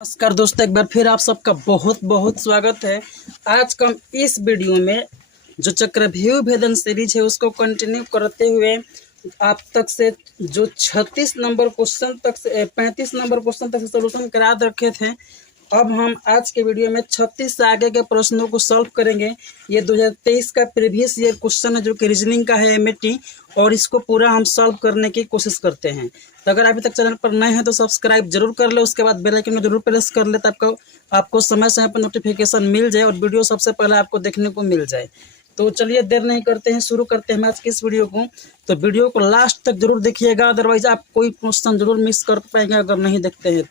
नमस्कार दोस्तों, एक बार फिर आप सबका बहुत बहुत स्वागत है। आज का हम इस वीडियो में जो चक्रव्यूह भेदन सीरीज है उसको कंटिन्यू करते हुए आप तक से जो 36 नंबर क्वेश्चन तक से 35 नंबर क्वेश्चन तक से सोल्यूशन करा रखे थे, अब हम आज के वीडियो में 36 से आगे के प्रश्नों को सॉल्व करेंगे। ये 2023 का प्रीवियस ईयर क्वेश्चन है जो कि रीजनिंग का है एमएटी, और इसको पूरा हम सॉल्व करने की कोशिश करते हैं। तो अगर अभी तक चैनल पर नए हैं तो सब्सक्राइब जरूर कर ले, उसके बाद बेल आइकन में जरूर प्रेस कर ले ताकि आपको समय समय पर नोटिफिकेशन मिल जाए और वीडियो सबसे पहले आपको देखने को मिल जाए। तो चलिए देर नहीं करते हैं, शुरू करते हैं आज की इस वीडियो को। तो वीडियो को लास्ट तक जरूर देखिएगा, अदरवाइज आप कोई क्वेश्चन जरूर मिस कर पाएंगे अगर नहीं देखते हैं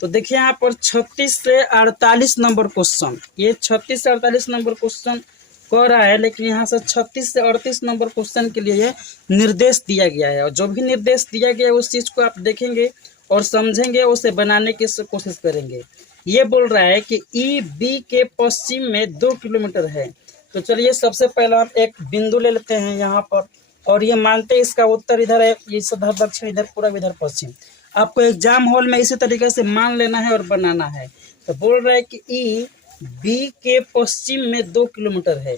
तो देखिए यहाँ पर 36 से 48 नंबर क्वेश्चन, ये 36 से 48 नंबर क्वेश्चन कह रहा है, लेकिन यहाँ से 36 से 38 नंबर क्वेश्चन के लिए ये निर्देश दिया गया है। और जो भी निर्देश दिया गया है उस चीज़ को आप देखेंगे और समझेंगे, उसे बनाने की कोशिश करेंगे। ये बोल रहा है कि ई बी के पश्चिम में 2 किलोमीटर है। तो चलिए सबसे पहले हम एक बिंदु ले लेते हैं यहाँ पर, और ये मानते हैं इसका उत्तर इधर है, इधर दक्षिण, इधर पूर्व, इधर पश्चिम। आपको एग्जाम हॉल में इसी तरीके से मान लेना है और बनाना है। तो बोल रहा है कि ई बी के पश्चिम में 2 किलोमीटर है।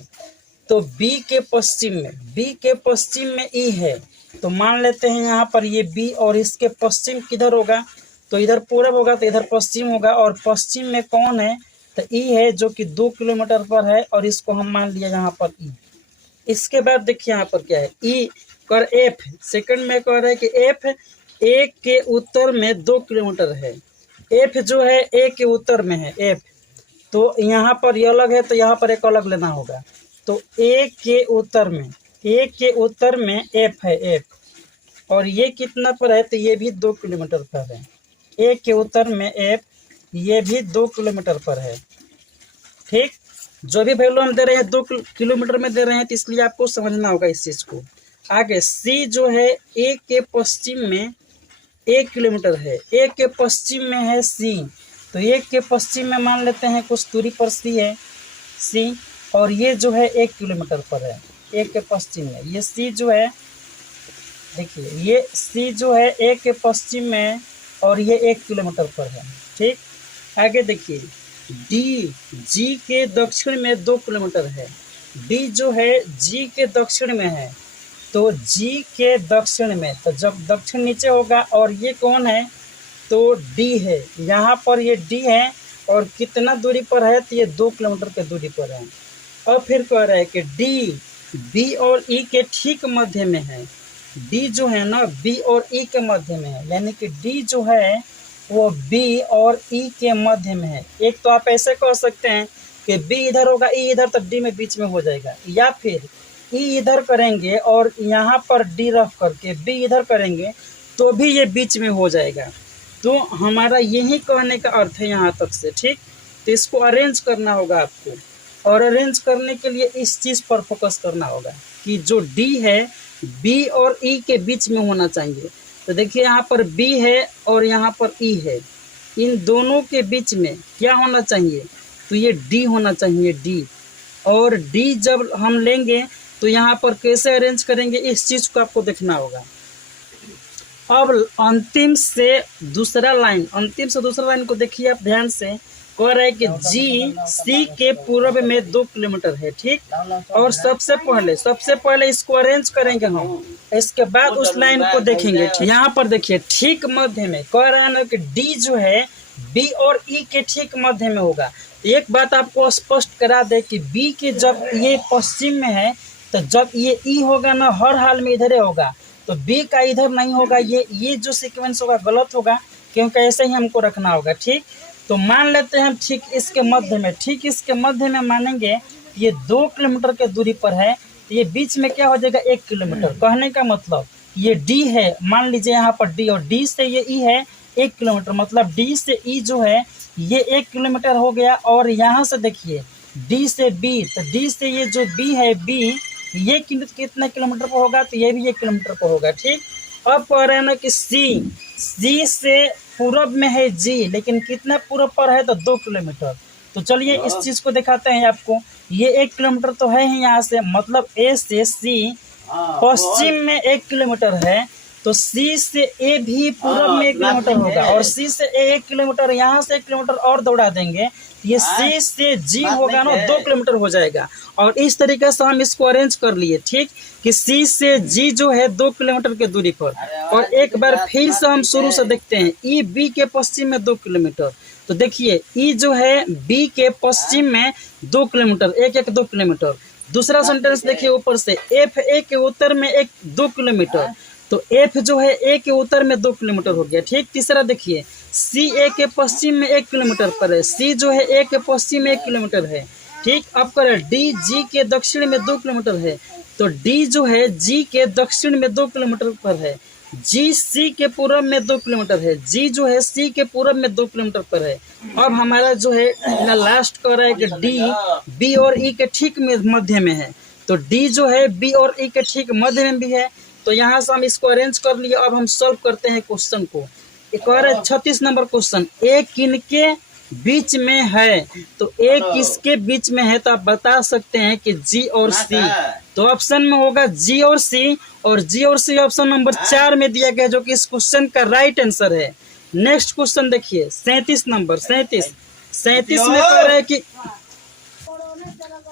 तो बी के पश्चिम में ई है, तो मान लेते हैं यहाँ पर ये बी, और इसके पश्चिम किधर होगा, तो इधर पूरब होगा तो इधर पश्चिम होगा, और पश्चिम में कौन है, तो ई है जो कि 2 किलोमीटर पर है, और इसको हम मान लिया यहाँ पर ई। इसके बाद देखिए यहाँ पर क्या है, ई कर एफ, सेकंड में कह रहा है कि एफ ए के उत्तर में 2 किलोमीटर है। एफ जो है ए के उत्तर में है, एफ, तो यहाँ पर ये अलग है तो यहाँ पर एक अलग लेना होगा। तो ए के उत्तर में एफ है, एफ, और ये कितना पर है, तो ये भी 2 किलोमीटर पर है। ए के उत्तर में एफ, ये भी 2 किलोमीटर पर है। ठीक, जो भी वैल्यू हम दे रहे हैं 2 किलोमीटर में दे रहे हैं, तो इसलिए आपको समझना होगा इस चीज को। आगे सी जो है ए के पश्चिम में 1 किलोमीटर है, ए के पश्चिम में है सी, तो ए के पश्चिम में मान लेते हैं कुछ दूरी पर सी है, सी, और ये जो है 1 किलोमीटर पर है, ए के पश्चिम में। ये सी जो है, देखिए ये सी जो है ए के पश्चिम में, और ये 1 किलोमीटर पर है। ठीक, आगे देखिए डी जी के दक्षिण में 2 किलोमीटर है। डी जो है जी के दक्षिण में है, तो जी के दक्षिण में, तो जब दक्षिण नीचे होगा, और ये कौन है, तो डी है, यहाँ पर ये डी है, और कितना दूरी पर है, तो ये 2 किलोमीटर के दूरी पर है। और फिर कह रहा है कि डी बी और ई के ठीक मध्य में है। डी जो है ना बी और ई के मध्य में है, यानी कि डी जो है वो बी और ई के मध्य में है। एक तो आप ऐसे कह सकते हैं कि बी इधर होगा, ई इधर, तब डी में बीच में हो जाएगा, या फिर ई इधर करेंगे और यहाँ पर डी रख करके बी इधर करेंगे तो भी ये बीच में हो जाएगा। तो हमारा यही कहने का अर्थ है यहाँ तक से। ठीक, तो इसको अरेंज करना होगा आपको, और अरेंज करने के लिए इस चीज़ पर फोकस करना होगा कि जो डी है बी और ई के बीच में होना चाहिए। तो देखिए यहाँ पर बी है और यहाँ पर ई है, इन दोनों के बीच में क्या होना चाहिए, तो ये डी होना चाहिए, डी। और डी जब हम लेंगे तो यहाँ पर कैसे अरेंज करेंगे, इस चीज़ को आपको देखना होगा। अब अंतिम से दूसरा लाइन को देखिए आप ध्यान से। कह रहा है कि जी सी के पूर्व में 2 किलोमीटर है। ठीक, और सबसे पहले इसको अरेंज करेंगे हम, इसके बाद उस लाइन को देखेंगे। यहाँ पर देखिए ठीक मध्य में कह रहा है ना कि डी जो है बी और ई के ठीक मध्य में होगा। एक बात आपको स्पष्ट करा दे कि बी के जब ये पश्चिम में है, तो जब ये ई होगा ना हर हाल में इधर होगा, तो बी का इधर नहीं होगा, ये जो सीक्वेंस होगा गलत होगा, क्योंकि ऐसे ही हमको रखना होगा। ठीक, तो मान लेते हैं हम ठीक इसके मध्य में मानेंगे, ये 2 किलोमीटर के दूरी पर है, तो ये बीच में क्या हो जाएगा, 1 किलोमीटर। कहने का मतलब ये डी है, मान लीजिए यहाँ पर डी, और डी से ये ई है 1 किलोमीटर, मतलब डी से ई जो है ये 1 किलोमीटर हो गया। और यहाँ से देखिए डी से बी, तो डी से ये जो बी है, बी ये कितना किलोमीटर पर होगा, तो ये भी 1 किलोमीटर पर होगा। ठीक, अब कह रहे हैं ना कि सी से पूरब में है जी, लेकिन कितना पूरब पर है, तो 2 किलोमीटर। तो चलिए इस चीज को दिखाते हैं आपको। ये 1 किलोमीटर तो है ही यहाँ से, मतलब ए से सी पश्चिम में 1 किलोमीटर है, तो सी से ए भी पूरब में 1 किलोमीटर होगा और सी से ए 1 किलोमीटर, यहाँ से 1 किलोमीटर और दौड़ा देंगे, ये सी से जी होगा ना 2 किलोमीटर हो जाएगा। और इस तरीके से हम इसको अरेंज कर लिए, ठीक, कि सी से जी जो है 2 किलोमीटर की दूरी पर। और एक बार फिर से हम शुरू से देखते हैं, ई बी के पश्चिम में 2 किलोमीटर। तो देखिए ई जो है बी के पश्चिम में 2 किलोमीटर, एक 2 किलोमीटर। दूसरा सेंटेंस देखिए ऊपर से, एफ ए के उत्तर में 2 किलोमीटर, तो एफ जो है ए के उत्तर में 2 किलोमीटर हो गया, ठीक। तीसरा देखिए, सी ए के पश्चिम में 1 किलोमीटर पर है, सी जो है ए के पश्चिम में 1 किलोमीटर है, ठीक। अब करें, डी जी के दक्षिण में 2 किलोमीटर है, तो डी जो है जी के दक्षिण में 2 किलोमीटर पर है। जी सी के पूरब में 2 किलोमीटर है, जी जो है सी के पूरब में 2 किलोमीटर पर है। अब हमारा जो है लास्ट कर रहा है कि डी बी और ई के ठीक मध्य में है, तो डी जो है बी और ई के ठीक मध्य में भी है। तो यहाँ से हम इसको अरेंज कर लिए। अब हम सॉल्व करते हैं क्वेश्चन को। एक और 36 नंबर क्वेश्चन, ए किनके बीच में है, तो ए किसके बीच में है, तो आप बता सकते हैं कि जी और सी। तो ऑप्शन में होगा जी और सी, और जी और सी ऑप्शन नंबर 4 में दिया गया, जो कि इस क्वेश्चन का राइट आंसर है। नेक्स्ट क्वेश्चन देखिए 37 नंबर, 37 में कह रहा है कि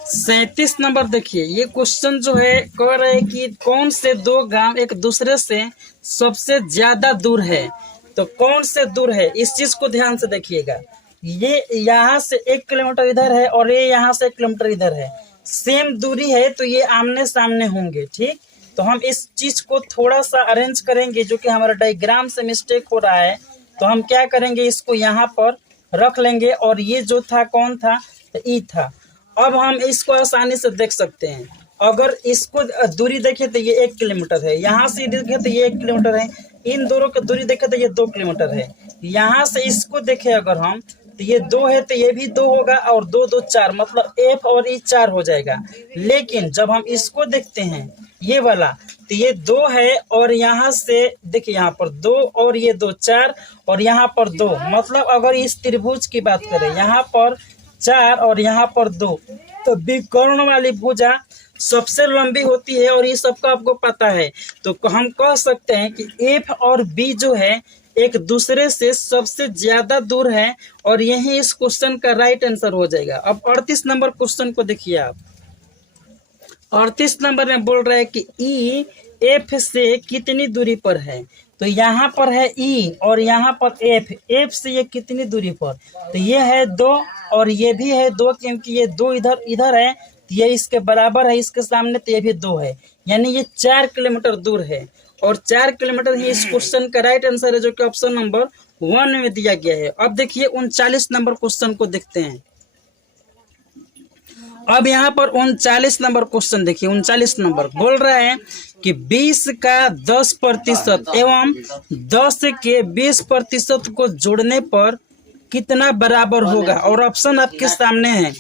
37 नंबर देखिए, ये क्वेश्चन जो है कह रहा है कि कौन से 2 गांव एक दूसरे से सबसे ज्यादा दूर है। तो कौन से दूर है, इस चीज को ध्यान से देखिएगा। ये यहाँ से 1 किलोमीटर इधर है और ये यहाँ से 1 किलोमीटर इधर है, सेम दूरी है, तो ये आमने सामने होंगे, ठीक। तो हम इस चीज को थोड़ा सा अरेंज करेंगे, जो कि हमारा डायग्राम से मिस्टेक हो रहा है। तो हम क्या करेंगे, इसको यहाँ पर रख लेंगे, और ये जो था कौन था, तो ई था। अब हम इसको आसानी से देख सकते हैं। अगर इसको दूरी देखें तो ये 1 किलोमीटर है, यहाँ से देखें तो ये 1 किलोमीटर है, इन दोनों की दूरी देखें तो ये 2 किलोमीटर है। यहाँ से इसको देखें अगर हम, तो ये 2 है, तो ये भी 2 होगा, और 2 2 4, मतलब एफ और ई 4 हो जाएगा। लेकिन जब हम इसको देखते हैं ये वाला, तो ये 2 है, और यहाँ से देखिए यहाँ पर 2 और ये 2 4, और यहाँ पर 2, मतलब अगर इस त्रिभुज की बात करें, यहाँ पर 4 और यहाँ पर 2, तो विकर्ण वाली भुजा सबसे लंबी होती है, और ये सबका आपको पता है। तो हम कह सकते हैं कि एफ और बी जो है एक दूसरे से सबसे ज्यादा दूर है, और यही इस क्वेश्चन का राइट आंसर हो जाएगा। अब 38 नंबर क्वेश्चन को देखिए आप। 38 नंबर में बोल रहा है कि ई एफ से कितनी दूरी पर है। तो यहाँ पर है ई और यहाँ पर एफ से ये कितनी दूरी पर, तो ये है 2 और ये भी है 2, क्योंकि ये 2 इधर इधर है, तो ये इसके बराबर है, इसके सामने, तो ये भी 2 है, यानी ये 4 किलोमीटर दूर है। और 4 किलोमीटर ही इस क्वेश्चन का राइट आंसर है, जो कि ऑप्शन नंबर 1 में दिया गया है। अब देखिए 39 नंबर क्वेश्चन को देखते हैं। अब यहाँ पर 39 नंबर क्वेश्चन देखिए, 39 नंबर बोल रहा है कि 20 का 10% एवं 10 के 20% को जोड़ने पर कितना बराबर होगा, और ऑप्शन आपके सामने है।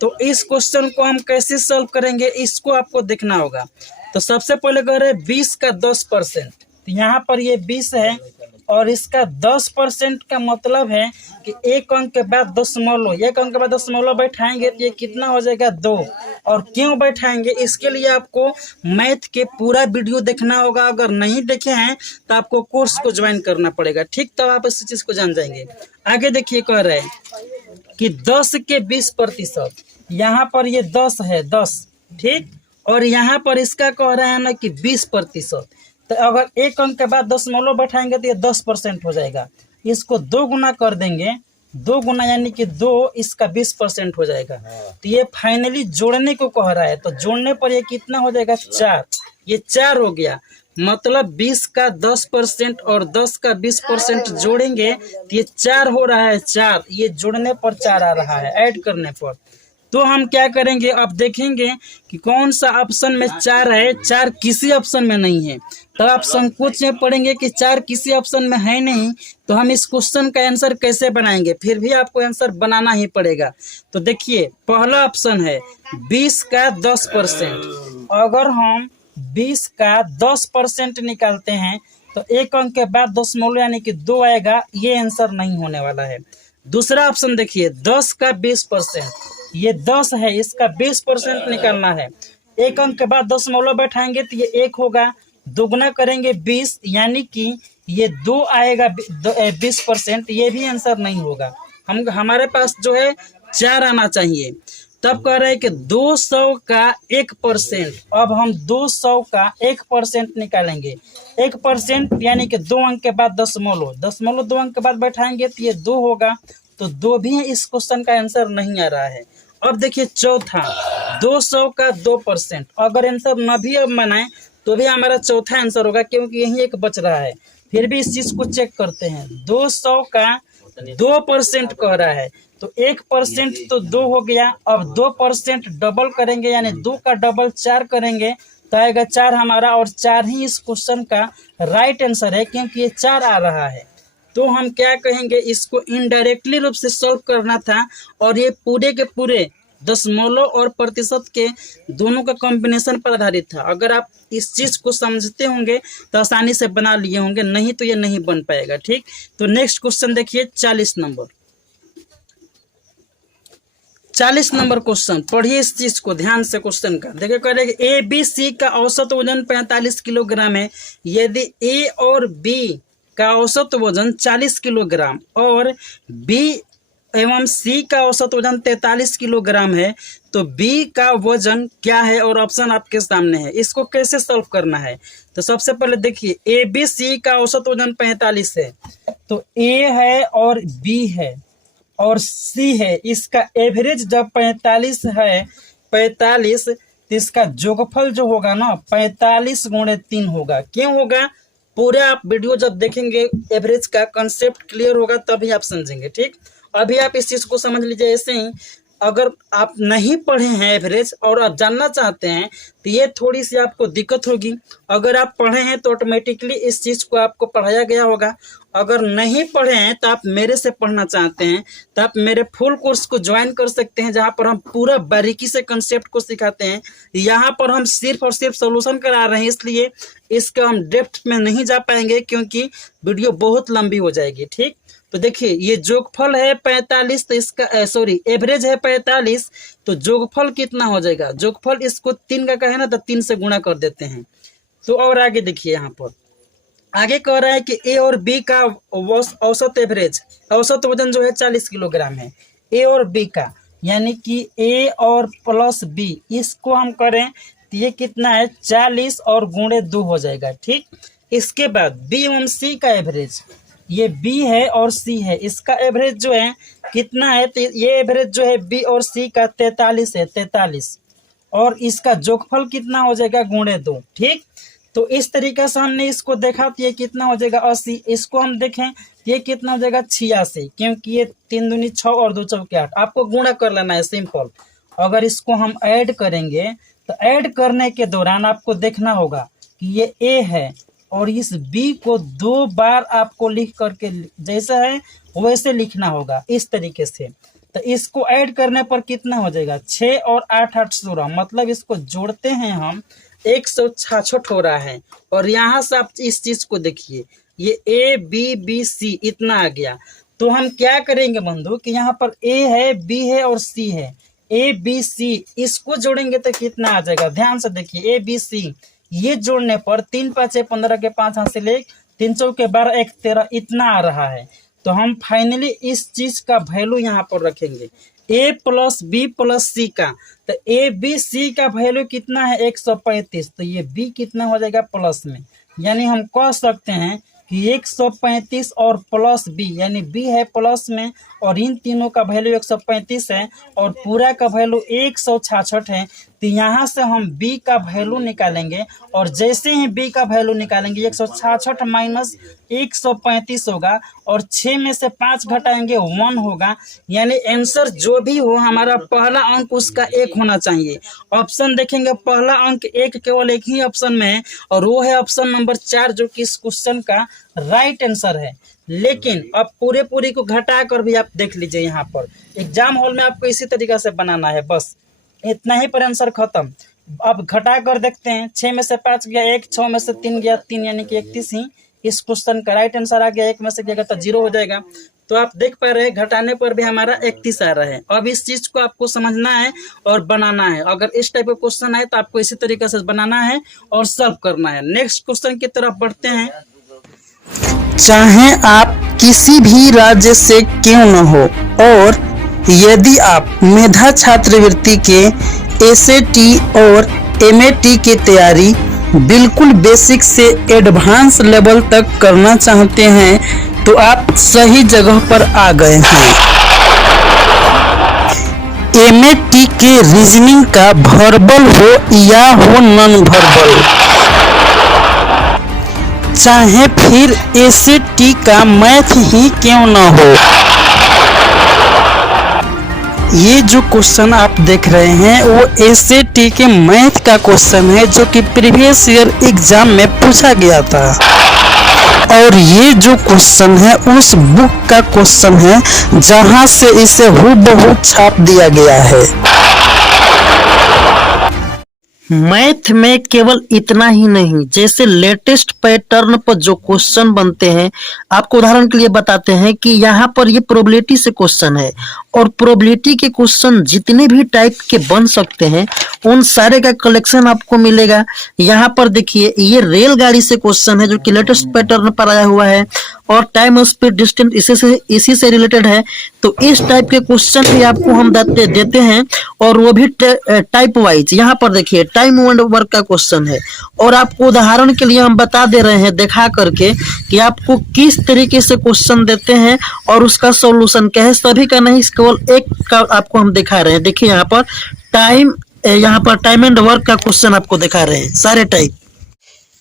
तो इस क्वेश्चन को हम कैसे सॉल्व करेंगे, इसको आपको देखना होगा। तो सबसे पहले कह रहे हैं 20 का 10%, तो यहाँ पर ये 20 है, और इसका 10% का मतलब है कि 1 अंक के बाद दशमलव, 1 अंक के बाद दशमलव बैठाएंगे तो ये कितना हो जाएगा, 2। और क्यों बैठाएंगे, इसके लिए आपको मैथ के पूरा वीडियो देखना होगा। अगर नहीं देखे हैं तो आपको कोर्स को ज्वाइन करना पड़ेगा, ठीक, तब आप इस चीज को जान जाएंगे। आगे देखिए कह रहे हैं कि 10 के 20%, यहाँ पर ये 10 है, 10, ठीक, और यहाँ पर इसका कह रहा है ना कि 20%। तो अगर 1 अंक के बाद दशमलव बैठाएंगे तो ये 10% हो जाएगा। इसको 2 गुना कर देंगे, 2 गुना यानी कि 2, इसका 20% हो जाएगा। तो ये फाइनली जोड़ने को कह रहा है, तो जोड़ने पर ये कितना हो जाएगा, 4। ये 4 हो गया, मतलब 20 का 10% और 10 का 20% जोड़ेंगे तो ये 4 हो रहा है, 4, ये जोड़ने पर 4 आ रहा है, ऐड करने पर। तो हम क्या करेंगे, अब देखेंगे कि कौन सा ऑप्शन में 4 है, 4 किसी ऑप्शन में नहीं है। तो आप संकोच में पढ़ेंगे कि 4 किसी ऑप्शन में है नहीं, तो हम इस क्वेश्चन का आंसर कैसे बनाएंगे, फिर भी आपको आंसर बनाना ही पड़ेगा। तो देखिए पहला ऑप्शन है 20 का 10%, अगर हम 20 का 10% निकालते हैं तो 1 अंक के बाद दशमलव यानी कि 2 आएगा, ये आंसर नहीं होने वाला है। दूसरा ऑप्शन देखिए 10 का 20%, ये 10 है, इसका 20% निकालना है, 1 अंक के बाद दशमलव बैठाएंगे तो ये 1 होगा, दोगुना करेंगे 20, यानी कि ये 2 आएगा 20%, ये भी आंसर नहीं होगा। हमारे पास जो है 4 आना चाहिए। तब कह रहे हैं कि 200 का 1%। अब हम 200 का 1% निकालेंगे। 1% यानी कि 2 अंक के बाद दशमलव, 2 अंक के बाद बैठाएंगे तो ये 2 होगा। तो 2 भी है, इस क्वेश्चन का आंसर नहीं आ रहा है। अब देखिए चौथा, 200 का 2%। अगर आंसर न भी अब बनाए तो भी हमारा चौथा आंसर होगा, क्योंकि यही एक बच रहा है। फिर भी इस चीज को चेक करते हैं। 200 का 2% कह रहा है, तो 1% तो 2 हो गया। अब 2% डबल करेंगे, यानी 2 का डबल 4 करेंगे तो आएगा 4 हमारा, और 4 ही इस क्वेश्चन का राइट आंसर है, क्योंकि ये 4 आ रहा है। तो हम क्या कहेंगे, इसको इनडायरेक्टली रूप से सॉल्व करना था, और ये पूरे के पूरे दशमलव और प्रतिशत के दोनों का कॉम्बिनेशन पर आधारित था। अगर आप इस चीज को समझते होंगे तो आसानी से बना लिए होंगे, नहीं तो ये नहीं बन पाएगा। ठीक, तो नेक्स्ट क्वेश्चन देखिए 40 नंबर। 40 नंबर क्वेश्चन पढ़िए, इस चीज को ध्यान से क्वेश्चन का देखिए। कह रहे कि ए बी सी का औसत वजन 45 किलोग्राम है। यदि ए और बी का औसत वजन 40 किलोग्राम और बी एवं सी का औसत वजन 43 किलोग्राम है, तो बी का वजन क्या है? और ऑप्शन आपके सामने है। इसको कैसे सॉल्व करना है? तो सबसे पहले देखिए, ए बी सी का औसत वजन 45 है, तो ए है और बी है और सी है। इसका एवरेज जब 45 है, 45, तो इसका जोगफल जो होगा ना 45 गुणे 3 होगा। क्यों होगा? पूरा आप वीडियो जब देखेंगे, एवरेज का कंसेप्ट क्लियर होगा, तभी आप समझेंगे। ठीक, अभी आप इस चीज को समझ लीजिए। ऐसे ही अगर आप नहीं पढ़े हैं एवरेज और आप जानना चाहते हैं तो ये थोड़ी सी आपको दिक्कत होगी। अगर आप पढ़े हैं तो ऑटोमेटिकली इस चीज को आपको पढ़ाया गया होगा। अगर नहीं पढ़े हैं तो आप मेरे से पढ़ना चाहते हैं तो आप मेरे फुल कोर्स को ज्वाइन कर सकते हैं, जहां पर हम पूरा बारीकी से कंसेप्ट को सिखाते हैं। यहाँ पर हम सिर्फ और सिर्फ सोल्यूशन करा रहे हैं, इसलिए इसका हम डेप्थ में नहीं जा पाएंगे, क्योंकि वीडियो बहुत लंबी हो जाएगी। ठीक, तो देखिए ये जोगफल है 45, तो इसका सॉरी एवरेज है 45, तो जोगफल कितना हो जाएगा? जोगफल इसको 3 का कहे ना, तो 3 से गुणा कर देते हैं। तो और आगे देखिए, यहाँ पर आगे कह रहा है कि ए और बी का औसत एवरेज, औसत वजन जो है 40 किलोग्राम है, ए और बी का, यानी कि ए और प्लस बी, इसको हम करें तो ये कितना है? 40 और गुणे 2 हो जाएगा। ठीक, इसके बाद बी एवं सी का एवरेज, ये बी है और सी है, इसका एवरेज जो है कितना है? तो ये एवरेज जो है बी और सी का 43 है, 43, और इसका जोगफल कितना हो जाएगा? गुणे 2। ठीक, तो इस तरीके से हमने इसको देखा तो ये कितना हो जाएगा? 80। इसको हम देखें ये कितना हो जाएगा? 86, क्योंकि ये 3 दूनी 6 और 2 चौके 8। आपको गुणा कर लेना है, सिंपल। अगर इसको हम ऐड करेंगे तो ऐड करने के दौरान आपको देखना होगा कि ये ए है और इस बी को 2 बार आपको लिख करके जैसा है वैसे लिखना होगा, इस तरीके से। तो इसको ऐड करने पर कितना हो जाएगा? 6 और 8 8 16, मतलब इसको जोड़ते हैं हम 166 हो रहा है। और यहाँ से आप इस चीज को देखिए, ये ए बी बी सी इतना आ गया। तो हम क्या करेंगे बंधु कि यहाँ पर ए है, बी है और सी है, ए बी सी, इसको जोड़ेंगे तो कितना आ जाएगा? ध्यान से देखिए, ए बी सी ये जोड़ने पर 3 5 6 15 के 5 हासिल 1, 3 चौके 12 1 13 इतना आ रहा है। तो हम फाइनली इस चीज का वैल्यू यहाँ पर रखेंगे, ए प्लस बी प्लस सी का। तो ए बी सी का वैल्यू कितना है? 135। तो ये बी कितना हो जाएगा? प्लस में, यानी हम कह सकते हैं कि 135 और प्लस बी, यानी बी है प्लस में और इन तीनों का वैल्यू 135 है और पूरा का वैल्यू 166 है। तो यहाँ से हम बी का वैल्यू निकालेंगे और जैसे ही बी का वैल्यू निकालेंगे 166 माइनस 135 होगा और 6 में से 5 घटाएंगे 1 होगा। यानी आंसर जो भी हो हमारा पहला अंक उसका 1 होना चाहिए। ऑप्शन देखेंगे पहला अंक 1 केवल एक ही ऑप्शन में है और वो है ऑप्शन नंबर 4, जो कि इस क्वेश्चन का राइट आंसर है। लेकिन अब पूरी को घटा कर भी आप देख लीजिए, यहाँ पर एग्जाम हॉल में आपको इसी तरीके से बनाना है, बस इतना ही पर आंसर खत्म। अब घटा कर देखते हैं, 6 में से 5 गया 1, 6 में से 3 गया 3, यानी कि 31 ही इस क्वेश्चन का राइट आंसर आ गया। 1 में से गया तो 0 हो जाएगा। तो आप देख पा रहे हैं घटाने पर भी हमारा 31 आ रहा है। अब इस चीज को आपको समझना है और बनाना है। अगर इस टाइप का क्वेश्चन आए तो आपको इसी तरीके से बनाना है और सॉल्व करना है। नेक्स्ट क्वेश्चन की तरफ बढ़ते हैं। चाहे आप किसी भी राज्य से क्यों न हो और यदि आप मेधा छात्रवृत्ति के एसएटी और एमएटी की तैयारी बिल्कुल बेसिक से एडवांस लेवल तक करना चाहते हैं तो आप सही जगह पर आ गए हैं। एमएटी के रीजनिंग का वर्बल हो या हो नॉन वर्बल, चाहे फिर एसएटी का मैथ ही क्यों ना हो, ये जो क्वेश्चन आप देख रहे हैं वो एसएटी के मैथ का क्वेश्चन है जो कि प्रीवियस ईयर एग्जाम में पूछा गया था। और ये जो क्वेश्चन है उस बुक का क्वेश्चन है जहां से इसे हूबहू छाप दिया गया है। मैथ में केवल इतना ही नहीं, जैसे लेटेस्ट पैटर्न पर जो क्वेश्चन बनते हैं, आपको उदाहरण के लिए बताते हैं कि यहाँ पर ये प्रोबेबिलिटी से क्वेश्चन है और प्रोबेबिलिटी के क्वेश्चन जितने भी टाइप के बन सकते हैं उन सारे का कलेक्शन आपको मिलेगा। यहाँ पर देखिए ये रेलगाड़ी से क्वेश्चन है जो कि लेटेस्ट पैटर्न पर आया हुआ है और टाइम स्पीड डिस्टेंस इसी से रिलेटेड है। तो इस टाइप के क्वेश्चन भी आपको हम देते हैं और वो भी टाइप वाइज। यहाँ पर देखिए टाइम एंड वर्क का क्वेश्चन है और आपको उदाहरण के लिए हम बता दे रहे हैं दिखा करके कि आपको किस तरीके से क्वेश्चन देते हैं और उसका सॉल्यूशन क्या है। सभी का नहीं, केवल एक का आपको हम दिखा रहे हैं। देखिए यहाँ पर टाइम एंड वर्क का क्वेश्चन आपको दिखा रहे हैं सारे टाइप।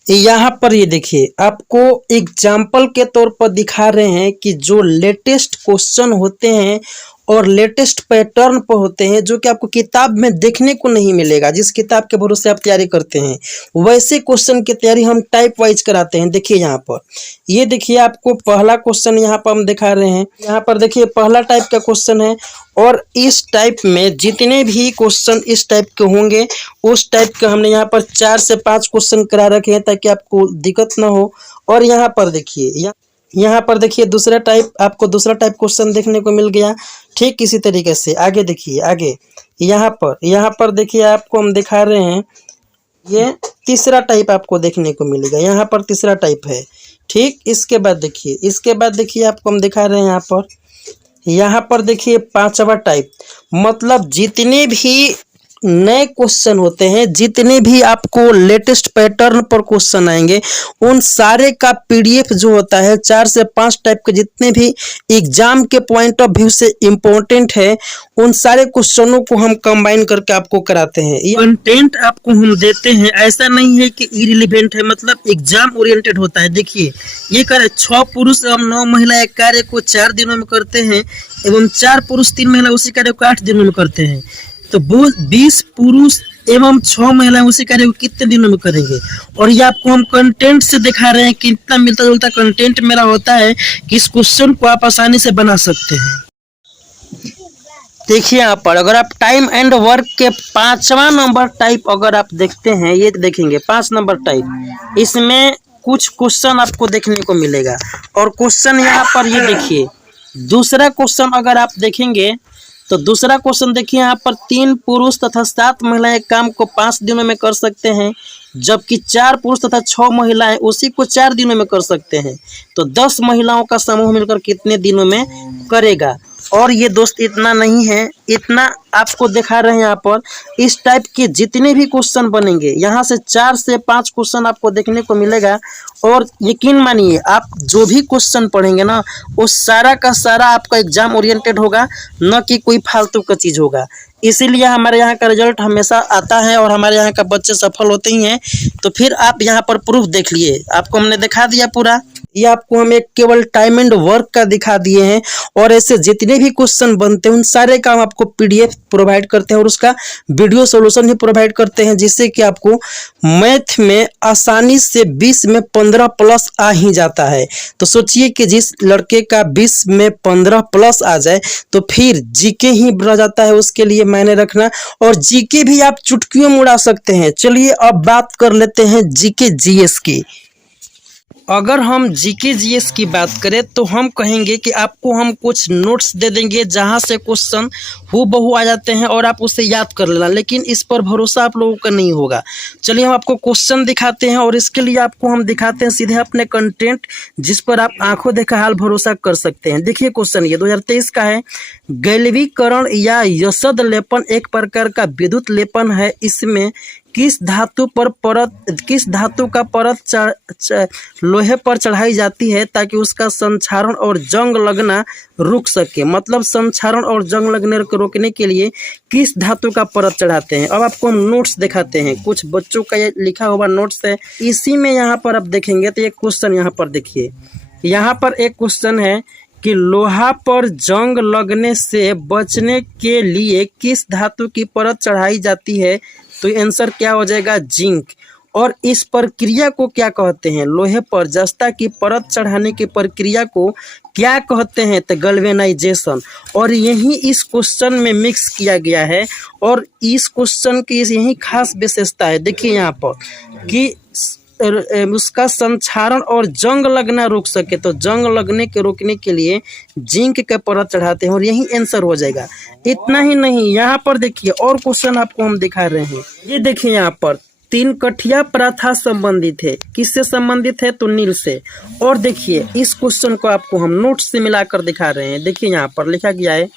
यहाँ पर ये देखिए आपको एग्जाम्पल के तौर पर दिखा रहे हैं कि जो लेटेस्ट क्वेश्चन होते हैं और लेटेस्ट पैटर्न पर होते हैं जो कि आपको किताब में देखने को नहीं मिलेगा। जिस किताब के भरोसे आप तैयारी करते हैं वैसे क्वेश्चन की तैयारी हम टाइप वाइज कराते हैं। देखिए यहाँ पर ये देखिए आपको पहला क्वेश्चन यहाँ पर हम दिखा रहे हैं। यहाँ पर देखिए पहला टाइप का क्वेश्चन है और इस टाइप में जितने भी क्वेश्चन इस टाइप के होंगे उस टाइप के हमने यहाँ पर 4 से 5 क्वेश्चन करा रखे हैं ताकि आपको दिक्कत ना हो। और यहाँ पर देखिए यहाँ पर देखिए आपको दूसरा टाइप क्वेश्चन देखने को मिल गया। ठीक इसी तरीके से आगे देखिए, आगे यहाँ पर देखिए आपको हम दिखा रहे हैं ये तीसरा टाइप आपको देखने को मिलेगा। यहाँ पर तीसरा टाइप है। ठीक इसके बाद देखिए आपको हम दिखा रहे हैं यहाँ पर देखिए पांचवा टाइप। मतलब जितने भी नए क्वेश्चन होते हैं, जितने भी आपको लेटेस्ट पैटर्न पर क्वेश्चन आएंगे उन सारे का पीडीएफ जो होता है 4 से 5 टाइप के जितने भी एग्जाम के पॉइंट ऑफ व्यू से इम्पोर्टेंट है उन सारे क्वेश्चनों को हम कंबाइन करके आपको कराते हैं। ये कंटेंट आपको हम देते हैं, ऐसा नहीं है कि इरिलेवेंट है, मतलब एग्जाम ओरिएंटेड होता है। देखिए ये कार्य 6 पुरुष एवं 9 महिला एक कार्य को 4 दिनों में करते हैं एवं 4 पुरुष 3 महिला उसी कार्य को 8 दिनों में करते हैं। तो 20 पुरुष एवं 6 महिलाएं उसी कार्य को कितने दिनों में करेंगे। और ये आपको हम कंटेंट से दिखा रहे हैं कि इतना मिलता जुलता कंटेंट मेरा होता है कि इस क्वेश्चन को आप आसानी से बना सकते हैं। देखिए यहाँ पर अगर आप टाइम एंड वर्क के 5वां नंबर टाइप अगर आप देखते हैं, ये देखेंगे 5 नंबर टाइप, इसमें कुछ क्वेश्चन आपको देखने को मिलेगा। और क्वेश्चन यहाँ पर ये देखिए दूसरा क्वेश्चन अगर आप देखेंगे तो दूसरा क्वेश्चन देखिए यहाँ पर 3 पुरुष तथा 7 महिलाएं काम को 5 दिनों में कर सकते हैं, जबकि 4 पुरुष तथा 6 महिलाएं उसी को 4 दिनों में कर सकते हैं। तो 10 महिलाओं का समूह मिलकर कितने दिनों में करेगा। और ये दोस्त इतना नहीं है, इतना आपको दिखा रहे हैं यहाँ पर। इस टाइप के जितने भी क्वेश्चन बनेंगे यहाँ से 4 से 5 क्वेश्चन आपको देखने को मिलेगा। और यकीन मानिए आप जो भी क्वेश्चन पढ़ेंगे ना वो सारा का सारा आपका एग्जाम ओरिएंटेड होगा, न कि कोई फालतू का चीज़ होगा। इसीलिए हमारे यहाँ का रिजल्ट हमेशा आता है और हमारे यहाँ का बच्चे सफल होते ही हैं। तो फिर आप यहाँ पर प्रूफ देख लिए, आपको हमने दिखा दिया पूरा। ये आपको हम एक केवल टाइम एंड वर्क का दिखा दिए हैं और ऐसे जितने भी क्वेश्चन बनते हैं उन सारे का हम आपको पीडीएफ प्रोवाइड करते हैं और उसका वीडियो सॉल्यूशन भी प्रोवाइड करते हैं, जिससे कि आपको मैथ में आसानी से 20 में 15 प्लस आ ही जाता है। तो सोचिए कि जिस लड़के का 20 में 15 प्लस आ जाए तो फिर जीके ही रह जाता है उसके लिए मायने रखना। और जीके भी आप चुटकियों में उड़ा सकते हैं। चलिए अब बात कर लेते हैं जीके जीएस की। अगर हम जीके जीएस की बात करें तो हम कहेंगे कि आपको हम कुछ नोट्स दे देंगे जहां से क्वेश्चन हूबहू आ जाते हैं और आप उसे याद कर लेना, लेकिन इस पर भरोसा आप लोगों का नहीं होगा। चलिए हम आपको क्वेश्चन दिखाते हैं और इसके लिए आपको हम दिखाते हैं सीधे अपने कंटेंट, जिस पर आप आंखों देखा हाल भरोसा कर सकते हैं। देखिए क्वेश्चन ये 2023 का है। गैल्वीकरण या यशद लेपन एक प्रकार का विद्युत लेपन है। इसमें किस धातु का परत लोहे पर चढ़ाई जाती है ताकि उसका संक्षारण और जंग लगना रुक सके। मतलब संक्षारण और जंग लगने को रोकने के लिए किस धातु का परत चढ़ाते हैं। अब आपको हम नोट्स दिखाते हैं, कुछ बच्चों का ये लिखा हुआ नोट्स है, इसी में यहाँ पर आप देखेंगे तो ये क्वेश्चन यहाँ पर देखिए, यहाँ पर एक क्वेश्चन है कि लोहा पर जंग लगने से बचने के लिए किस धातु की परत चढ़ाई जाती है। तो आंसर क्या हो जाएगा, जिंक। और इस प्रक्रिया को क्या कहते हैं, लोहे पर जस्ता की परत चढ़ाने की प्रक्रिया को क्या कहते हैं, तो गैल्वेनाइजेशन। और यही इस क्वेश्चन में मिक्स किया गया है और इस क्वेश्चन की यही खास विशेषता है। देखिए यहाँ पर कि उसका संक्षारण और जंग लगना रोक सके, तो जंग लगने के रोकने के लिए जिंक के परत चढ़ाते हैं और यही आंसर हो जाएगा। इतना ही नहीं, यहाँ पर देखिए और क्वेश्चन आपको हम दिखा रहे हैं। ये देखिए यहाँ पर 3 कठिया प्रथा संबंधित है, किससे संबंधित है, तो नील से। और देखिए इस क्वेश्चन को आपको हम नोट से मिलाकर दिखा रहे हैं। देखिए यहाँ पर लिखा गया है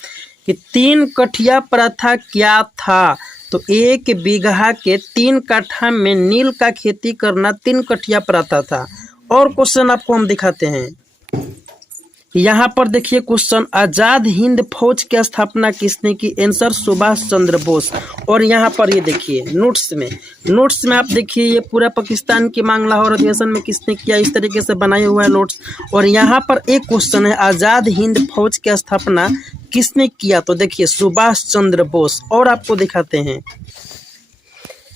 कि 3 कठिया प्रथा क्या था, तो 1 बीघा के 3 काठा में नील का खेती करना 3 कठिया प्रथा था। और क्वेश्चन आपको हम दिखाते हैं, यहाँ पर देखिए क्वेश्चन, आजाद हिंद फौज की स्थापना किसने की, आंसर सुभाष चंद्र बोस। और यहाँ पर ये देखिए नोट्स में आप देखिए ये पूरा पाकिस्तान की मांग लाहौर अधिवेशन में किसने किया, इस तरीके से बनाया हुआ है नोट्स। और यहाँ पर एक क्वेश्चन है, आजाद हिंद फौज की स्थापना किसने किया, तो देखिए सुभाष चंद्र बोस। और आपको दिखाते हैं,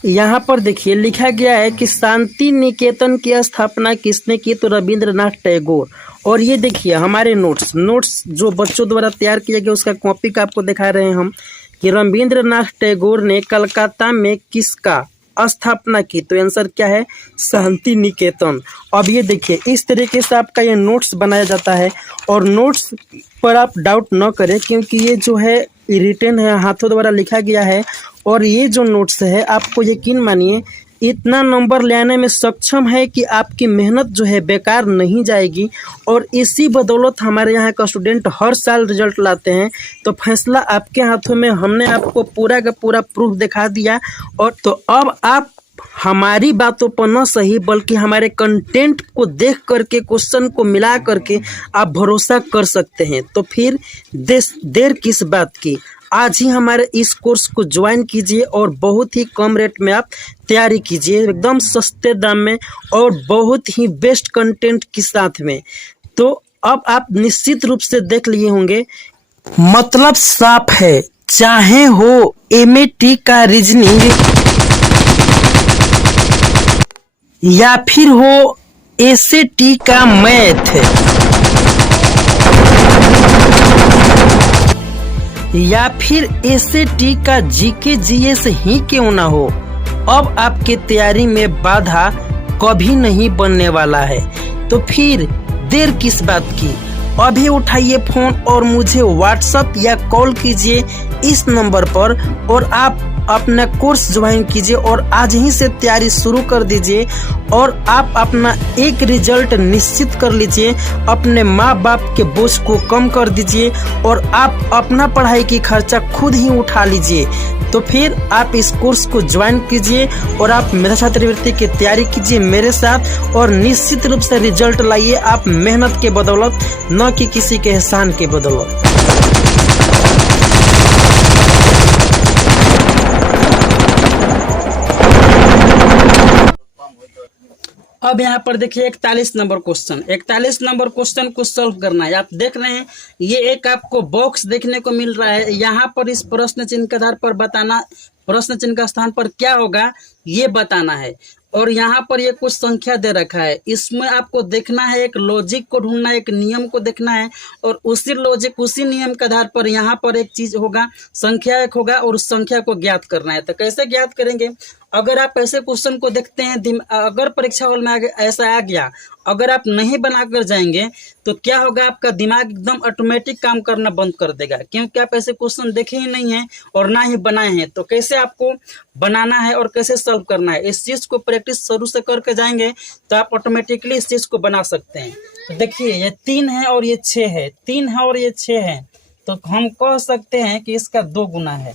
यहाँ पर देखिए लिखा गया है कि शांति निकेतन की स्थापना किसने की, तो रविंद्रनाथ टैगोर। और ये देखिए हमारे नोट्स जो बच्चों द्वारा तैयार किया गया उसका कॉपी का आपको दिखा रहे हैं हम कि रविंद्रनाथ टैगोर ने कलकत्ता में किसका स्थापना की, तो आंसर क्या है, शांति निकेतन। अब ये देखिए इस तरीके से आपका ये नोट्स बनाया जाता है और नोट्स पर आप डाउट न करें क्योंकि ये जो है रिटन है, हाथों द्वारा लिखा गया है। और ये जो नोट्स है आपको यकीन मानिए इतना नंबर ले आने में सक्षम है कि आपकी मेहनत जो है बेकार नहीं जाएगी। और इसी बदौलत हमारे यहाँ का स्टूडेंट हर साल रिजल्ट लाते हैं। तो फैसला आपके हाथों में, हमने आपको पूरा का पूरा प्रूफ दिखा दिया। और तो अब आप हमारी बातों पर न सही बल्कि हमारे कंटेंट को देख करके क्वेश्चन को मिला करके आप भरोसा कर सकते हैं। तो फिर देर किस बात की, आज ही हमारे इस कोर्स को ज्वाइन कीजिए और बहुत ही कम रेट में आप तैयारी कीजिए, एकदम सस्ते दाम में और बहुत ही बेस्ट कंटेंट के साथ में। तो अब आप निश्चित रूप से देख लिए होंगे, मतलब साफ है, चाहे हो एमएटी का रीजनिंग या फिर हो एसएटी का मैथ या फिर एसएटी का जीके जीएस ही क्यों ना हो, अब आपके तैयारी में बाधा कभी नहीं बनने वाला है। तो फिर देर किस बात की, अभी उठाइए फोन और मुझे व्हाट्सएप या कॉल कीजिए इस नंबर पर और आप अपना कोर्स ज्वाइन कीजिए और आज ही से तैयारी शुरू कर दीजिए। और आप अपना एक रिजल्ट निश्चित कर लीजिए, अपने माँ बाप के बोझ को कम कर दीजिए और आप अपना पढ़ाई की खर्चा खुद ही उठा लीजिए। तो फिर आप इस कोर्स को ज्वाइन कीजिए और आप मेधा छात्रवृत्ति की तैयारी कीजिए मेरे साथ और निश्चित रूप से रिजल्ट लाइए आप मेहनत के बदौलत, न कि किसी के एहसान के बदौलत। अब यहाँ पर देखिए 41 नंबर क्वेश्चन को सॉल्व करना है। आप देख रहे हैं ये एक आपको बॉक्स देखने को मिल रहा है। यहाँ पर इस प्रश्न चिन्ह के आधार पर बताना, प्रश्न चिन्ह का स्थान पर क्या होगा ये बताना है। और यहाँ पर ये कुछ संख्या दे रखा है, इसमें आपको देखना है, एक लॉजिक को ढूंढना है, एक नियम को देखना है और उसी लॉजिक उसी नियम के आधार पर यहाँ पर एक चीज होगा, संख्या एक होगा और उस संख्या को ज्ञात करना है। तो कैसे ज्ञात करेंगे, अगर आप ऐसे क्वेश्चन को देखते हैं, अगर परीक्षा हॉल में आगे ऐसा आ गया, अगर आप नहीं बनाकर जाएंगे तो क्या होगा, आपका दिमाग एकदम ऑटोमेटिक काम करना बंद कर देगा, क्योंकि आप ऐसे क्वेश्चन देखे ही नहीं हैं और ना ही बनाए हैं। तो कैसे आपको बनाना है और कैसे सॉल्व करना है, इस चीज़ को प्रैक्टिस शुरू से करके जाएंगे तो आप ऑटोमेटिकली इस चीज़ को बना सकते हैं। तो देखिए, ये 3 है और ये 6 है, 3 है और ये 6 है, तो हम कह सकते हैं कि इसका 2 गुना है।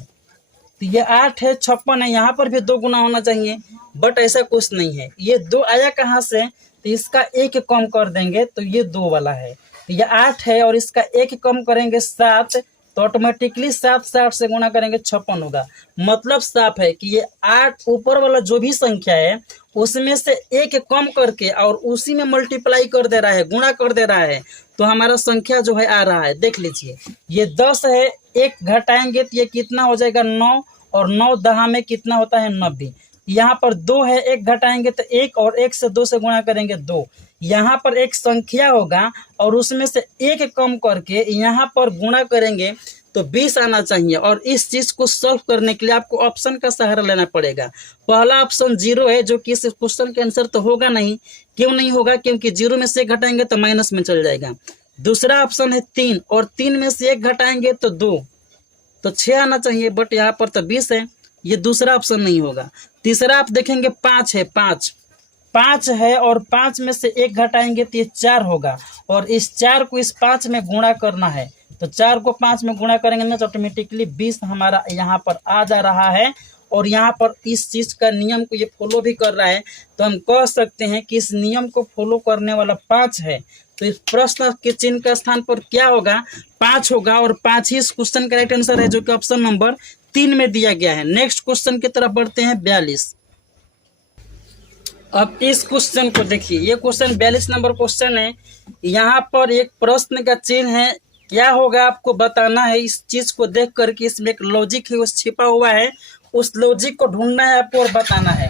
तो ये 8 है, 56 है, यहाँ पर भी 2 गुना होना चाहिए, बट ऐसा कुछ नहीं है। ये 2 आया कहाँ से, तो इसका 1 कम कर देंगे तो ये 2 वाला है। तो ये 8 है और इसका 1 कम करेंगे 7, तो ऑटोमेटिकली 7 60 से गुना करेंगे 56 होगा। मतलब साफ है कि ये 8 ऊपर वाला जो भी संख्या है उसमें से 1 कम करके और उसी में मल्टीप्लाई कर दे रहा है, गुणा कर दे रहा है, तो हमारा संख्या जो है आ रहा है। देख लीजिए, ये 10 है, 1 घटाएंगे तो ये कितना हो जाएगा 9, और 9 दहा में कितना होता है 90। यहाँ पर 2 है, 1 घटाएंगे तो 1, और 1 से 2 से गुणा करेंगे 2। यहाँ पर एक संख्या होगा और उसमें से 1 कम करके यहाँ पर गुणा करेंगे तो 20 आना चाहिए। और इस चीज को सॉल्व करने के लिए आपको ऑप्शन का सहारा लेना पड़ेगा। पहला ऑप्शन 0 है, जो कि इस क्वेश्चन के आंसर तो होगा नहीं। क्यों नहीं होगा, क्योंकि 0 में से 1 घटाएंगे तो माइनस में चल जाएगा। दूसरा ऑप्शन है 3, और 3 में से 1 घटाएंगे तो 2, तो 6 आना चाहिए, बट यहाँ पर तो 20 है, ये दूसरा ऑप्शन नहीं होगा। तीसरा आप देखेंगे 5 है, 5 है, और 5 में से 1 घटाएंगे तो ये 4 होगा, और इस 4 को इस 5 में गुणा करना है, तो 4 को 5 में गुणा करेंगे ना तो ऑटोमेटिकली 20 हमारा यहाँ पर आ जा रहा है। और यहाँ पर इस चीज का नियम को ये फॉलो भी कर रहा है, तो हम कह सकते हैं कि इस नियम को फॉलो करने वाला 5 है। तो इस प्रश्न के चिन्ह का स्थान पर क्या होगा, 5 होगा, और 5 ही इस क्वेश्चन का राइट आंसर है, जो कि ऑप्शन नंबर 3 में दिया गया है। नेक्स्ट क्वेश्चन की तरफ बढ़ते हैं, 42। अब इस क्वेश्चन को देखिए, ये क्वेश्चन 42 नंबर क्वेश्चन है। यहाँ पर एक प्रश्न का चिन्ह है, क्या होगा आपको बताना है। इस चीज को देख करके इसमें एक लॉजिक है वो छिपा हुआ है, उस लॉजिक को ढूंढना है आपको और बताना है।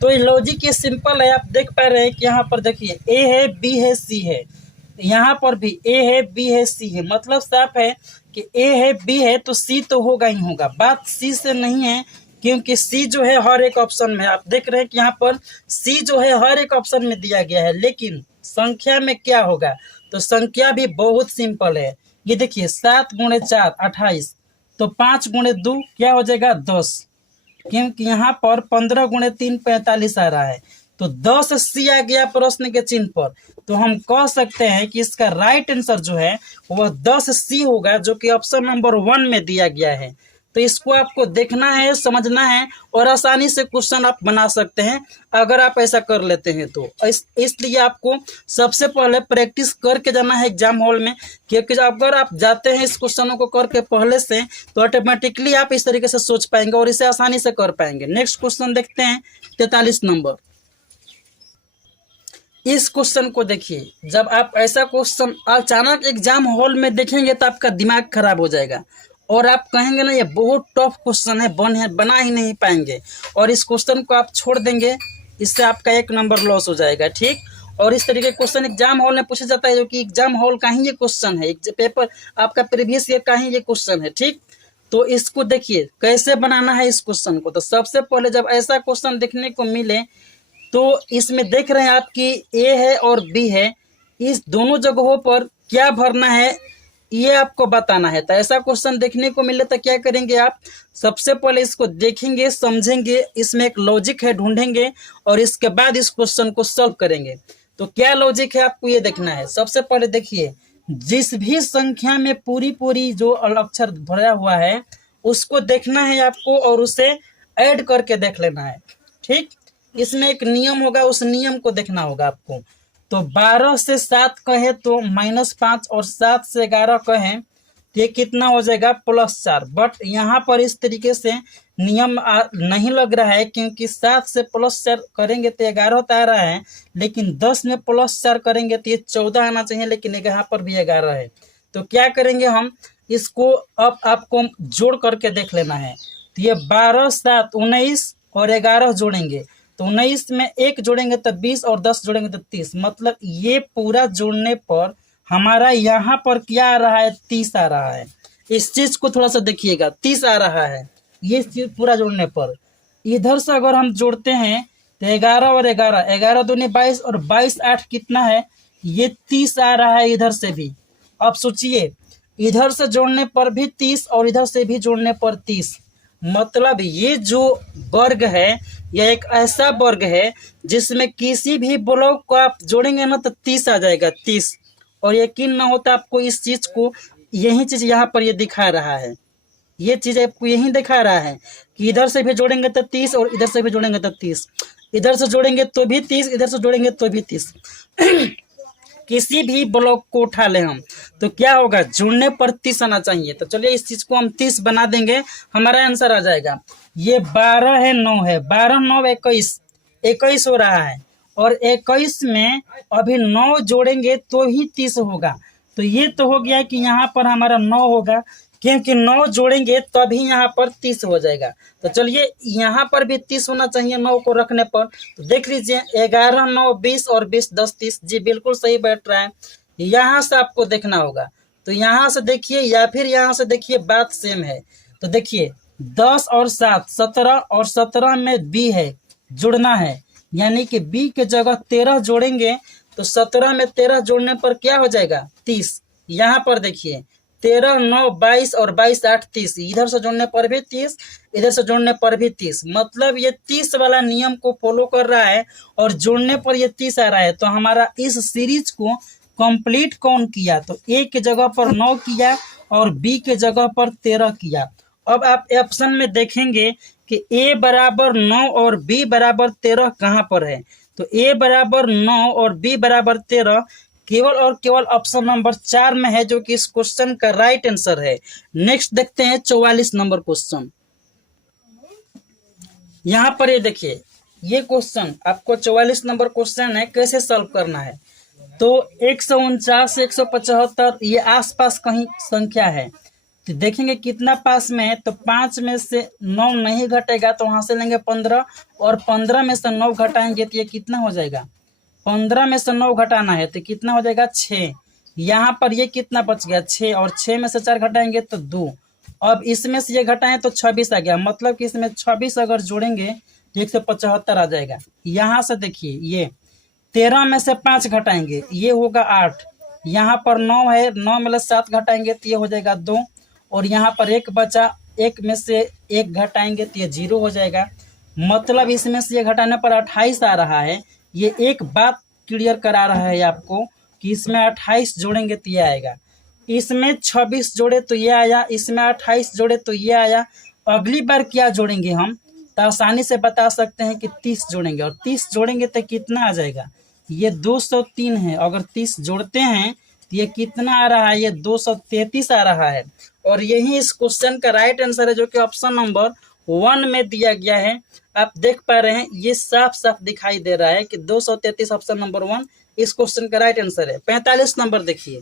तो ये लॉजिक ये सिंपल है, आप देख पा रहे हैं कि यहाँ पर देखिए ए है, बी है, सी है, यहाँ पर भी ए है, बी है, सी है, मतलब साफ है कि ए है, बी है, तो सी तो होगा ही होगा। बात सी से नहीं है, क्योंकि सी जो है हर एक ऑप्शन में, आप देख रहे हैं कि यहाँ पर सी जो है हर एक ऑप्शन में दिया गया है, लेकिन संख्या में क्या होगा, तो संख्या भी बहुत सिंपल है। ये देखिए 7 गुणे 4 28, तो 5 गुणे 2 क्या हो जाएगा 10, क्योंकि यहाँ पर 15 गुणे 3 45 आ रहा है, तो 10 सी आ गया प्रश्न के चिन्ह पर। तो हम कह सकते हैं कि इसका राइट आंसर जो है वह 10 सी होगा, जो कि ऑप्शन नंबर 1 में दिया गया है। तो इसको आपको देखना है, समझना है, और आसानी से क्वेश्चन आप बना सकते हैं अगर आप ऐसा कर लेते हैं तो। इसलिए आपको सबसे पहले प्रैक्टिस करके जाना है एग्जाम हॉल में, क्योंकि अगर आप जाते हैं इस क्वेश्चनों को करके पहले से, तो ऑटोमेटिकली आप इस तरीके से सोच पाएंगे और इसे आसानी से कर पाएंगे। नेक्स्ट क्वेश्चन देखते हैं, 43 नंबर। इस क्वेश्चन को देखिए, जब आप ऐसा क्वेश्चन अचानक एग्जाम हॉल में देखेंगे तो आपका दिमाग खराब हो जाएगा और आप कहेंगे ना ये बहुत टफ क्वेश्चन है, बना ही नहीं पाएंगे, और इस क्वेश्चन को आप छोड़ देंगे, इससे आपका 1 नंबर लॉस हो जाएगा। ठीक, और इस तरीके क्वेश्चन एग्जाम हॉल में पूछा जाता है, जो कि एग्जाम हॉल का ही ये क्वेश्चन है, पेपर आपका प्रीवियस ईयर का ही ये क्वेश्चन है। ठीक, तो इसको देखिए कैसे बनाना है इस क्वेश्चन को। तो सबसे पहले जब ऐसा क्वेश्चन देखने को मिले, तो इसमें देख रहे हैं आप कि ए है और बी है, इस दोनों जगहों पर क्या भरना है ये आपको बताना है। तो ऐसा क्वेश्चन देखने को मिले तो क्या करेंगे आप, सबसे पहले इसको देखेंगे, समझेंगे, इसमें एक लॉजिक है ढूंढेंगे, और इसके बाद इस क्वेश्चन को सॉल्व करेंगे। तो क्या लॉजिक है आपको ये देखना है। सबसे पहले देखिए, जिस भी संख्या में पूरी जो अक्षर भरा हुआ है उसको देखना है आपको, और उसे ऐड करके देख लेना है। ठीक, इसमें एक नियम होगा, उस नियम को देखना होगा आपको। तो 12 से 7 कहे तो -5, और 7 से 11 कहें तो ये कितना हो जाएगा +4। बट यहाँ पर इस तरीके से नियम नहीं लग रहा है, क्योंकि 7 से +4 करेंगे तो 11 तो आ रहा है, लेकिन 10 में +4 करेंगे तो ये 14 आना चाहिए, लेकिन यहाँ पर भी 11 है। तो क्या करेंगे हम, इसको अब आपको जोड़ करके देख लेना है। तो ये 12 7 19 और 11 जोड़ेंगे, तो 19 में 1 जोड़ेंगे तो 20, और 10 जोड़ेंगे तो 30। मतलब ये पूरा जोड़ने पर हमारा यहाँ पर क्या आ रहा है, 30 आ रहा है। इस चीज को थोड़ा सा देखिएगा, 30 आ रहा है ये चीज पूरा जोड़ने पर। इधर से अगर हम जोड़ते हैं तो 11 और 11, 11 दूनी 22 और 22 8 कितना है, ये 30 आ रहा है इधर से भी। अब सोचिए, इधर से जोड़ने पर भी 30 और इधर से भी जोड़ने पर 30, मतलब ये जो वर्ग है यह एक ऐसा वर्ग है जिसमें किसी भी ब्लॉक को आप जोड़ेंगे ना तो 30 आ जाएगा, 30। और यकीन ना होता आपको इस चीज को, यही चीज यहाँ पर ये दिखा रहा है, ये चीज आपको यही दिखा रहा है कि इधर से भी जोड़ेंगे तो 30 और इधर से भी जोड़ेंगे तो 30, इधर से जोड़ेंगे तो भी 30, इधर से जोड़ेंगे तो भी 30। किसी भी ब्लॉक को उठा ले हम तो क्या होगा, जोड़ने पर 30 आना चाहिए। तो चलिए इस चीज को हम 30 बना देंगे, हमारा आंसर आ जाएगा। ये 12 है, 9 है, 12 9 21, 21 हो रहा है। और 21 में अभी 9 जोड़ेंगे तो ही 30 होगा। तो ये तो हो गया कि यहाँ पर हमारा 9 होगा, क्योंकि 9 जोड़ेंगे तभी यहाँ पर 30 हो जाएगा। तो चलिए यहाँ पर भी 30 होना चाहिए 9 को रखने पर। तो देख लीजिए 11 9 20 और 20 10 30, जी बिल्कुल सही बैठ रहा है। यहाँ से आपको देखना होगा, तो यहाँ से देखिए या फिर यहाँ से देखिए, बात सेम है। तो देखिए 10 और 7 17, और 17 में बी है, जुड़ना है, यानी कि बी के जगह 13 जोड़ेंगे तो 17 में 13 जोड़ने पर क्या हो जाएगा, 30। यहाँ पर देखिए 13 9 22 और 22 8 30, इधर से जोड़ने पर भी 30, इधर से जोड़ने पर भी 30, मतलब ये 30 वाला नियम को फॉलो कर रहा है और जोड़ने पर ये 30 आ रहा है। तो हमारा इस सीरीज को कंप्लीट कौन किया, तो ए के जगह पर 9 किया और बी के जगह पर 13 किया। अब आप ऑप्शन में देखेंगे कि ए बराबर 9 और बी बराबर 13 कहाँ पर है। तो ए बराबर 9 और बी बराबर 13 केवल और केवल ऑप्शन नंबर 4 में है, जो कि इस क्वेश्चन का राइट आंसर है। नेक्स्ट देखते हैं 44 नंबर क्वेश्चन। यहाँ पर ये देखिए, ये क्वेश्चन आपको 44 नंबर क्वेश्चन है, कैसे सॉल्व करना है। तो 149 175 ये आसपास कहीं संख्या है, तो देखेंगे कितना पास में है। तो 5 में से 9 नहीं घटेगा तो वहां से लेंगे 15, और 15 में से 9 घटाएंगे तो ये कितना हो जाएगा, 15 में से 9 घटाना है तो कितना हो जाएगा, 6। यहाँ पर ये कितना बच गया, 6, और 6 में से 4 घटाएंगे तो 2। अब इसमें से ये घटाएं तो 26 आ गया, मतलब कि इसमें 26 अगर जोड़ेंगे तो 175 आ जाएगा। यहाँ से देखिए, ये 13 में से 5 घटाएंगे ये होगा 8, यहाँ पर 9 है, 9 में से 7 घटाएंगे तो ये हो जाएगा 2, और यहाँ पर 1 बचा, 1 में से 1 घटाएंगे तो ये 0 हो जाएगा। मतलब इसमें से ये घटाने पर 28 आ रहा है। ये एक बात क्लियर करा रहा है आपको कि इसमें 28 जोड़ेंगे तो ये आएगा, इसमें 26 जोड़े तो ये आया, इसमें 28 जोड़े तो ये आया। अगली बार क्या जोड़ेंगे हम, तो आसानी से बता सकते हैं कि 30 जोड़ेंगे, और 30 जोड़ेंगे तो कितना आ जाएगा, ये 203 है। अगर 30 जोड़ते हैं तो ये कितना आ रहा है, ये 233 आ रहा है। और यही इस क्वेश्चन का राइट आंसर है, जो कि ऑप्शन नंबर 1 में दिया गया है। आप देख पा रहे हैं, ये साफ साफ दिखाई दे रहा है कि 233 ऑप्शन नंबर 1 इस क्वेश्चन का राइट आंसर है। 45 नंबर देखिए,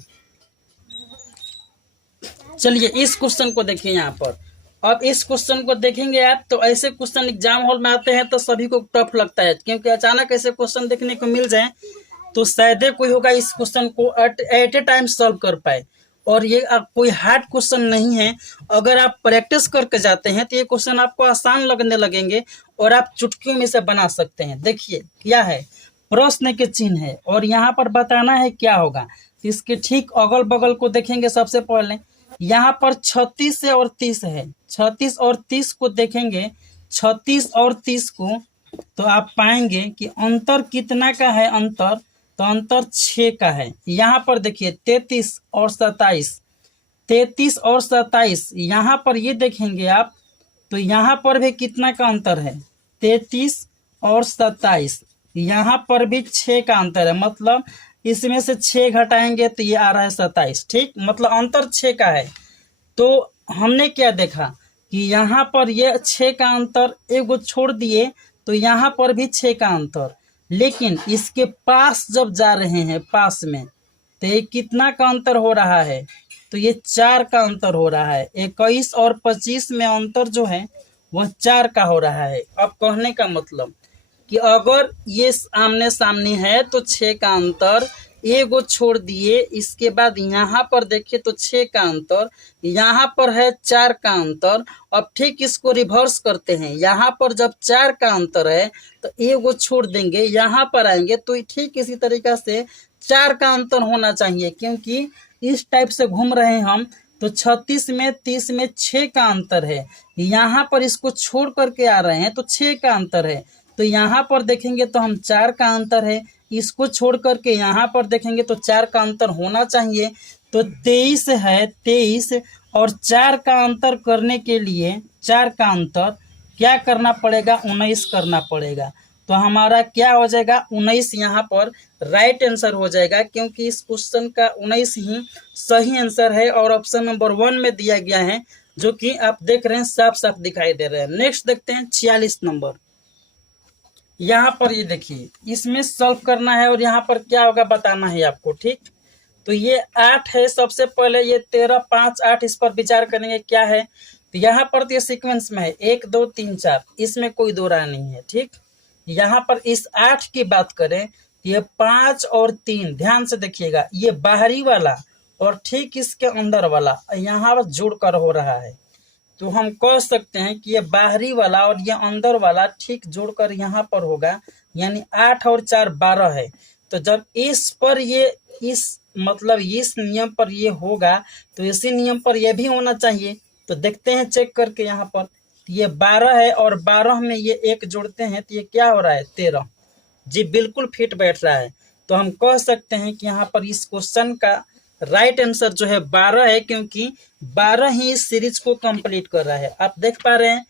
चलिए इस क्वेश्चन को देखिए यहाँ पर। अब इस क्वेश्चन को देखेंगे आप, तो ऐसे क्वेश्चन एग्जाम हॉल में आते हैं तो सभी को टफ लगता है, क्योंकि अचानक ऐसे क्वेश्चन देखने को मिल जाए तो शायद कोई होगा इस क्वेश्चन को एट ए टाइम सॉल्व कर पाए। और ये कोई हार्ड क्वेश्चन नहीं है, अगर आप प्रैक्टिस करके जाते हैं तो ये क्वेश्चन आपको आसान लगने लगेंगे और आप चुटकियों में से बना सकते हैं। देखिए क्या है, प्रश्न के चिन्ह है और यहाँ पर बताना है क्या होगा। इसके ठीक अगल बगल को देखेंगे। सबसे पहले यहाँ पर 36 और 30 है, 36 और 30 को देखेंगे, 36 और 30 को, तो आप पाएंगे कि अंतर कितना का है, अंतर तो अंतर 6 का है। यहाँ पर देखिए 33 और 27, 33 और 27 यहाँ पर ये देखेंगे आप, तो यहाँ पर भी कितना का अंतर है, 33 और 27, यहाँ पर भी 6 का अंतर है। मतलब इसमें से 6 घटाएंगे तो ये आ रहा है 27, ठीक, मतलब अंतर 6 का है। तो हमने क्या देखा कि यहाँ पर ये 6 का अंतर एक छोड़ दिए, तो यहाँ पर भी 6 का अंतर, लेकिन इसके पास जब जा रहे हैं पास में, तो ये कितना का अंतर हो रहा है, तो ये 4 का अंतर हो रहा है। 21 और 25 में अंतर जो है वह 4 का हो रहा है। अब कहने का मतलब कि अगर ये आमने सामने है तो 6 का अंतर एगो छोड़ दिए, इसके बाद यहाँ पर देखिए तो 6 का अंतर, यहाँ पर है 4 का अंतर। अब ठीक इसको रिवर्स करते हैं, यहाँ पर जब 4 का अंतर है तो एगो छोड़ देंगे, यहाँ पर आएंगे तो ठीक इसी तरीका से 4 का अंतर होना चाहिए, क्योंकि इस टाइप से घूम रहे हैं हम। तो 36 में 30 में 6 का अंतर है, यहाँ पर इसको छोड़ करके आ रहे हैं तो 6 का अंतर है। तो यहाँ पर देखेंगे तो हम 4 का अंतर है, इसको छोड़ करके यहाँ पर देखेंगे तो 4 का अंतर होना चाहिए। तो 23 है, 23 और 4 का अंतर करने के लिए 4 का अंतर क्या करना पड़ेगा, 19 करना पड़ेगा। तो हमारा क्या हो जाएगा, 19 यहाँ पर राइट आंसर हो जाएगा, क्योंकि इस क्वेश्चन का 19 ही सही आंसर है और ऑप्शन नंबर 1 में दिया गया है, जो कि आप देख रहे हैं साफ साफ दिखाई दे रहे हैं। नेक्स्ट देखते हैं 46 नंबर। यहाँ पर ये देखिए, इसमें सॉल्व करना है और यहाँ पर क्या होगा बताना है आपको, ठीक। तो ये 8 है, सबसे पहले ये 13, 5, 8 इस पर विचार करेंगे क्या है। तो यहाँ पर तो ये सीक्वेंस में है 1, 2, 3, 4, इसमें कोई दो राय नहीं है, ठीक। यहाँ पर इस 8 की बात करें, ये 5 और 3 ध्यान से देखिएगा, ये बाहरी वाला और ठीक इसके अंदर वाला यहाँ पर जुड़कर हो रहा है। तो हम कह सकते हैं कि ये बाहरी वाला और ये अंदर वाला ठीक जोड़कर यहाँ पर होगा, यानी 8 और 4 12 है। तो जब इस पर ये इस नियम पर ये होगा तो इसी नियम पर ये भी होना चाहिए। तो देखते हैं चेक करके, यहाँ पर ये 12 है और 12 में ये 1 जोड़ते हैं तो ये क्या हो रहा है, 13। जी बिल्कुल फिट बैठ रहा है। तो हम कह सकते हैं कि यहाँ पर इस क्वेश्चन का राइट आंसर जो है 12 है, क्योंकि 12 ही इस सीरीज को कंप्लीट कर रहा है। आप देख पा रहे हैं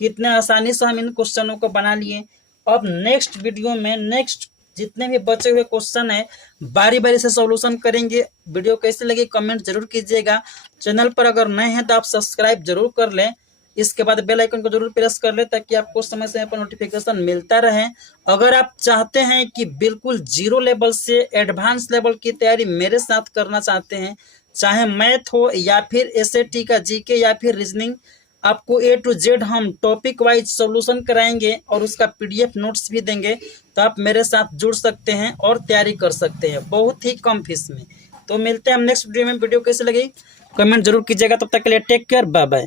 कितने आसानी से हम इन क्वेश्चनों को बना लिए। अब नेक्स्ट वीडियो में नेक्स्ट जितने भी बचे हुए क्वेश्चन है बारी बारी से सॉल्यूशन करेंगे। वीडियो कैसे लगी कमेंट जरूर कीजिएगा। चैनल पर अगर नए हैं तो आप सब्सक्राइब जरूर कर लें, इसके बाद बेल आइकन को जरूर प्रेस कर ले ताकि आपको समय समय पर नोटिफिकेशन मिलता रहे। अगर आप चाहते हैं कि बिल्कुल जीरो लेवल से एडवांस लेवल की तैयारी मेरे साथ करना चाहते हैं, चाहे मैथ हो या फिर एसएटी का जीके या फिर रीजनिंग, आपको A to Z हम टॉपिक वाइज सॉल्यूशन कराएंगे और उसका PDF नोट्स भी देंगे। तो आप मेरे साथ जुड़ सकते हैं और तैयारी कर सकते हैं बहुत ही कम फीस में। तो मिलते हैं हम नेक्स्ट वीडियो में। वीडियो कैसे लगी कमेंट जरूर कीजिएगा। तब तक के लिए टेक केयर, बाय बाय।